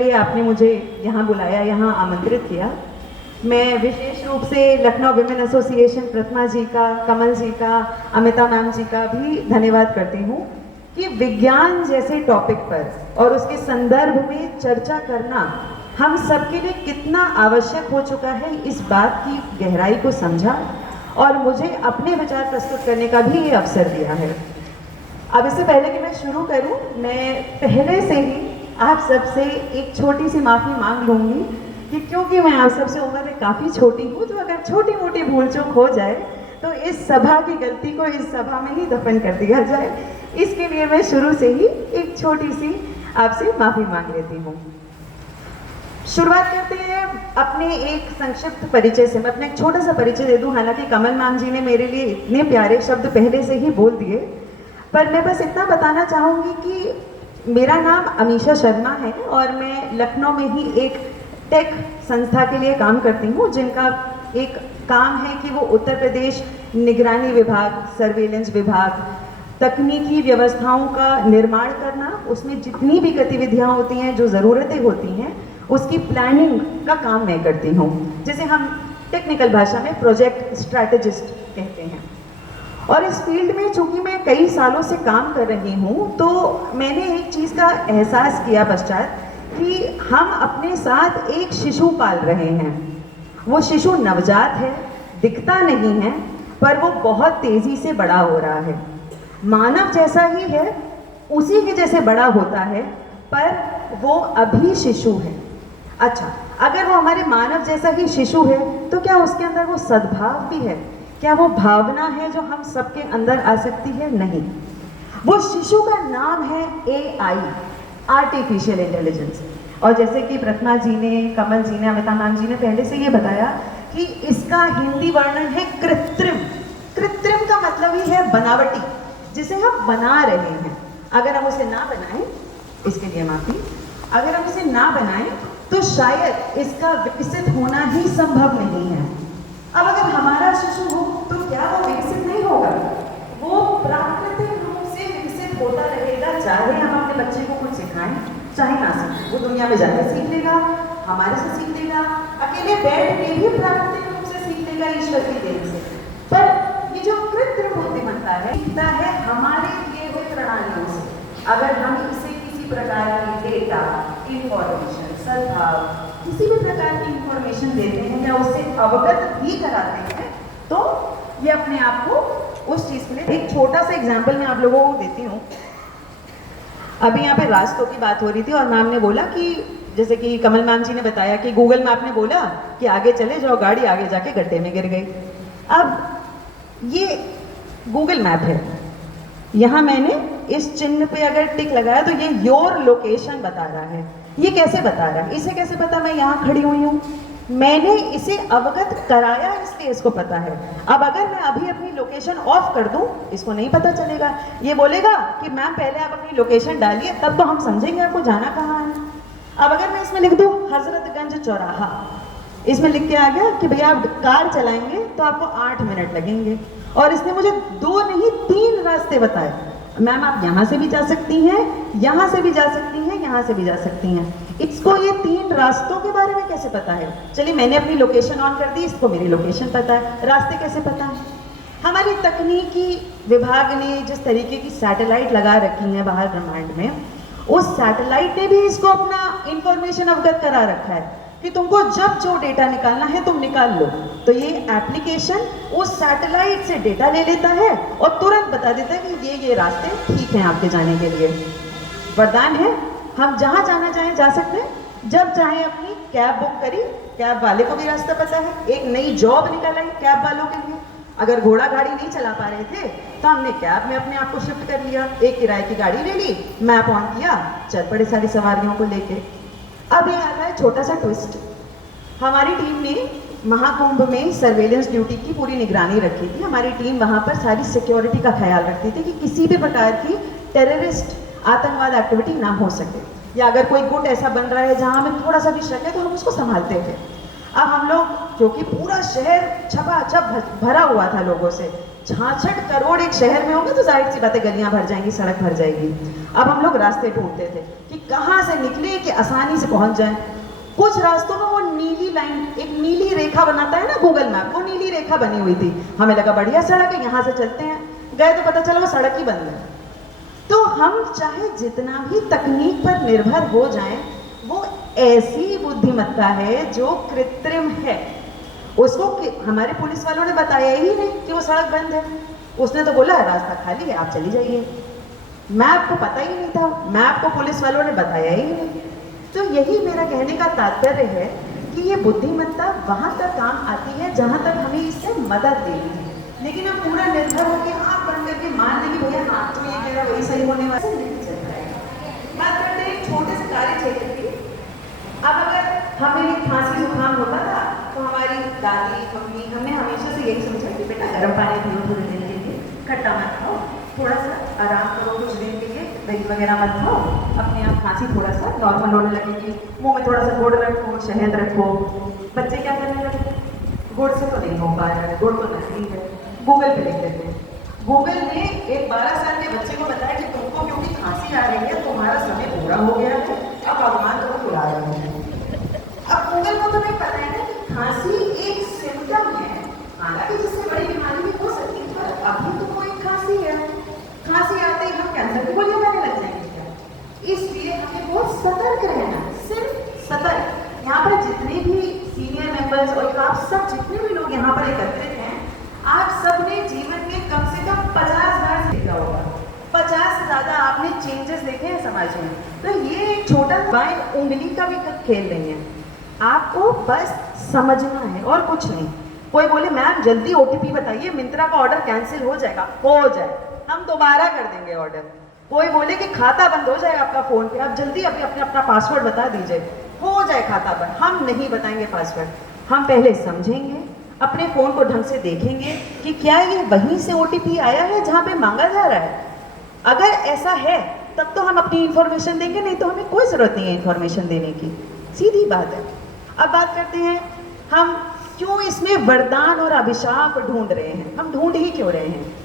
लिए आपने मुझे यहाँ बुलाया, यहाँ आमंत्रित किया। मैं विशेष रूप से लखनऊ विमेन एसोसिएशन प्रतिमा जी का, कमल जी का, अमिता मैम जी का भी धन्यवाद करती हूँ कि विज्ञान जैसे टॉपिक पर और उसके संदर्भ में चर्चा करना हम सबके लिए कितना आवश्यक हो चुका है, इस बात की गहराई को समझा और मुझे अपने विचार प्रस्तुत करने का भी ये अवसर दिया है। अब इससे पहले कि मैं शुरू करूं, मैं पहले से ही आप सबसे एक छोटी सी माफ़ी मांग लूँगी कि क्योंकि मैं आप सबसे उम्र में काफ़ी छोटी हूँ, तो अगर छोटी मोटी भूल चूक हो जाए तो इस सभा की गलती को इस सभा में ही दफन कर दिया जाए। इसके लिए मैं शुरू से ही एक छोटी सी आपसे माफ़ी मांग लेती हूँ। शुरुआत करते हैं अपने एक संक्षिप्त परिचय से। मैं अपना एक छोटा सा परिचय दे दूं। हालांकि कमल मैम जी ने मेरे लिए इतने प्यारे शब्द पहले से ही बोल दिए, पर मैं बस इतना बताना चाहूँगी कि मेरा नाम अमीशा शर्मा है और मैं लखनऊ में ही एक टेक संस्था के लिए काम करती हूँ, जिनका एक काम है कि वो उत्तर प्रदेश निगरानी विभाग, सर्वेलेंस विभाग, तकनीकी व्यवस्थाओं का निर्माण करना, उसमें जितनी भी गतिविधियाँ होती हैं, जो ज़रूरतें होती हैं, उसकी प्लानिंग का काम मैं करती हूँ, जिसे हम टेक्निकल भाषा में प्रोजेक्ट स्ट्रैटेजिस्ट कहते हैं। और इस फील्ड में चूंकि मैं कई सालों से काम कर रही हूँ, तो मैंने एक चीज़ का एहसास किया पश्चात कि हम अपने साथ एक शिशु पाल रहे हैं। वो शिशु नवजात है, दिखता नहीं है, पर वो बहुत तेज़ी से बड़ा हो रहा है। मानव जैसा ही है, उसी के जैसे बड़ा होता है, पर वो अभी शिशु है। अच्छा, अगर वो हमारे मानव जैसा ही शिशु है, तो क्या उसके अंदर वो सद्भाव भी है? क्या वो भावना है जो हम सबके अंदर आ सकती है? नहीं। वो शिशु का नाम है AI, आर्टिफिशियल इंटेलिजेंस। और जैसे कि प्रतिमा जी ने, कमल जी ने, अमिता मैम जी ने पहले से ये बताया कि इसका हिंदी वर्णन है कृत्रिम। कृत्रिम का मतलब ही है बनावटी, जिसे हम बना रहे हैं। अगर हम उसे ना बनाएं, इसके लिए माफी, अगर हम इसे ना बनाएं तो शायद इसका विकसित होना ही संभव नहीं है। अब अगर हमारा शिशु हो तो क्या वो विकसित नहीं होगा? वो प्राकृतिक रूप से विकसित होता रहेगा, चाहे हम अपने बच्चे को कुछ सिखाएं चाहे ना सिखाएं। वो दुनिया में जाकर सीख लेगा, हमारे से सीख लेगा, अकेले बैठ के भी प्राकृतिक रूप से सीख लेगा ईश्वर की देन से। पर ये जो कृत्रिम बुद्धिमत्ता है, सीखता है हमारे दिए हुए प्रणालियों से। अगर हम इसे किसी प्रकार की डेटा, इंफॉर्मेशन, सद्भाव, किसी भी प्रकार की इंफॉर्मेशन देते हैं या उससे अवगत भी कराते हैं, तो ये अपने आप को उस चीज़ के लिए एक छोटा सा एग्जाम्पल मैं आप लोगों को देती हूँ। अभी यहाँ पे रास्तों की बात हो रही थी और मैम ने बोला कि जैसे कि कमल मैम जी ने बताया कि गूगल मैप ने बोला कि आगे चले जाओ, गाड़ी आगे जाके गड्ढे में गिर गई। अब ये गूगल मैप है, यहाँ मैंने इस चिन्ह पे अगर टिक लगाया तो ये योर लोकेशन बता रहा है। ये कैसे बता रहा है? इसे कैसे पता मैं यहाँ खड़ी हुई हूँ? मैंने इसे अवगत कराया, इसलिए इसको पता है। अब अगर मैं अभी अपनी लोकेशन ऑफ कर दूं, इसको नहीं पता चलेगा। ये बोलेगा कि मैम पहले आप अपनी लोकेशन डालिए, तब तो हम समझेंगे आपको जाना कहाँ है। अब अगर मैं इसमें लिख दूं हजरतगंज चौराहा, इसमें लिख के आ गया कि भैया आप कार चलाएंगे तो आपको 8 मिनट लगेंगे, और इसने मुझे 2 नहीं 3 रास्ते बताए। मैम आप यहाँ से भी जा सकती हैं, यहाँ से भी जा सकती हैं, यहाँ से भी जा सकती हैं। इसको ये 3 रास्तों के बारे में कैसे पता है? चलिए मैंने अपनी लोकेशन ऑन कर दी, इसको मेरी लोकेशन पता है, रास्ते कैसे पता है? हमारी तकनीकी विभाग ने जिस तरीके की सैटेलाइट लगा रखी है बाहर ब्रह्मांड में, उस सैटेलाइट ने भी इसको अपना इंफॉर्मेशन अवगत करा रखा है कि तुमको जब जो डेटा निकालना है तुम निकाल लो। तो ये एप्लीकेशन उस सैटेलाइट से डेटा ले लेता है और तुरंत बता देता है कि ये रास्ते ठीक हैं आपके जाने के लिए। वरदान है, हम जहाँ जाना चाहें जा सकते हैं। जब चाहें अपनी कैब बुक करी, कैब वाले को भी रास्ता पता है। एक नई जॉब निकल आई कैब वालों के लिए। अगर घोड़ा गाड़ी नहीं चला पा रहे थे तो हमने कैब में अपने आप को शिफ्ट कर लिया, एक किराए की गाड़ी ले ली, मैप ऑन किया, चल पड़े सारी सवारियों को लेके। अब ये आता है छोटा सा ट्विस्ट। हमारी टीम ने महाकुंभ में सर्वेलेंस ड्यूटी की पूरी निगरानी रखी थी। हमारी टीम वहाँ पर सारी सिक्योरिटी का ख्याल रखती थी कि किसी भी प्रकार की टेररिस्ट आतंकवाद एक्टिविटी ना हो सके, या अगर कोई गुट ऐसा बन रहा है जहाँ हमें थोड़ा सा भी शक है तो हम उसको संभालते थे। अब हम लोग, क्योंकि पूरा शहर छपाछप भरा हुआ था लोगों से, 66 करोड़ एक शहर में होंगे तो जाहिर सी बातें गलियां भर जाएंगी, सड़क भर जाएगी। अब हम लोग रास्ते ढूंढते थे कि कहाँ से निकले कि आसानी से पहुंच जाएं। कुछ रास्तों में वो नीली लाइन, एक नीली रेखा बनाता है ना गूगल मैप, वो नीली रेखा बनी हुई थी। हमें लगा बढ़िया सड़क है, यहाँ से चलते हैं। गए तो पता चला वो सड़क ही बंद है। तो हम चाहे जितना भी तकनीक पर निर्भर हो जाएं, वो ऐसी बुद्धिमत्ता है जो कृत्रिम है। उसको हमारे पुलिस वालों ने बताया ही नहीं कि वो सड़क बंद है। उसने तो बोला है रास्ता खाली है, आप चली जाइए। मैप को पता ही नहीं था, मैप को पुलिस वालों ने बताया ही नहीं। तो यही मेरा कहने का तात्पर्य है कि ये बुद्धिमत्ता वहां तक काम आती है जहां तक हमें इससे मदद देनी है, लेकिन अब पूरा निर्भर होकर आँख बंद करके मान लेंगे भैया हाँ तो ये कह रहा वही सही होने वाला है, नहीं चल पाएगा। बात करते हैं एक छोटे से कार्य क्षेत्र की। अब अगर हमें खांसी जुकाम होता था तो हमारी दादी मम्मी हमने हमेशा से यही समझा कि बेटा गर्म पानी पियो थोड़े दिन के लिए, खट्टा मत खाओ, थोड़ा सा आराम करो कुछ दिन के लिए, दही वगैरह मत खाओ, अपने आप खांसी थोड़ा सा नॉर्मल होने लगेगी, मुंह में थोड़ा सा गुड़ रखो, शहद रखो। बच्चे क्या करने लगे? गुड़ से तो नहीं हो पा रहा है, गुड़ तो नकली है, गूगल पे लिख देते हैं। गूगल ने एक 12 साल के बच्चे को बताया कि तुमको क्योंकि खांसी आ रही है, तुम्हारा समय पूरा हो गया है, अब भगवान तुम्हें बुला रहे हैं। अब गूगल को तो नहीं पता है ना कि खांसी एक सिम्टम है, हालांकि जिससे बड़ी बीमारी भी हो सकती है, पर अभी तो वो एक खांसी है। खांसी आते ही हम कैंसर की गोलियां खाने लग जाएंगे। इसलिए हमें बहुत सतर्क रहना, सिर्फ सतर्क। यहाँ पर जितने भी सीनियर मेंबर्स और आप सब जितने भी लोग यहाँ पर एकत्रित हैं, आप सबने जीवन में कम से कम 50 बार देखा होगा, 50 से ज्यादा आपने चेंजेस देखे हैं समाज में। तो ये एक छोटा बाएं उंगली का भी खेल नहीं है, आपको बस समझना है और कुछ नहीं। कोई बोले मैम जल्दी OTP बताइए, मिंत्रा का ऑर्डर कैंसिल हो जाएगा, हो जाए, हम दोबारा कर देंगे ऑर्डर। कोई बोले कि खाता बंद हो जाए आपका फोन पे, आप जल्दी अभी अपना पासवर्ड बता दीजिए, हो जाए खाता बंद। हम नहीं बताएंगे पासवर्ड, हम पहले समझेंगे, अपने फोन को ढंग से देखेंगे कि क्या ये वहीं से OTP आया है जहाँ पे मांगा जा रहा है। अगर ऐसा है तब तो हम अपनी इंफॉर्मेशन देंगे, नहीं तो हमें कोई जरूरत नहीं है इंफॉर्मेशन देने की, सीधी बात है। अब बात करते हैं हम क्यों इसमें वरदान और अभिशाप ढूंढ रहे हैं, हम ढूंढ ही क्यों रहे हैं।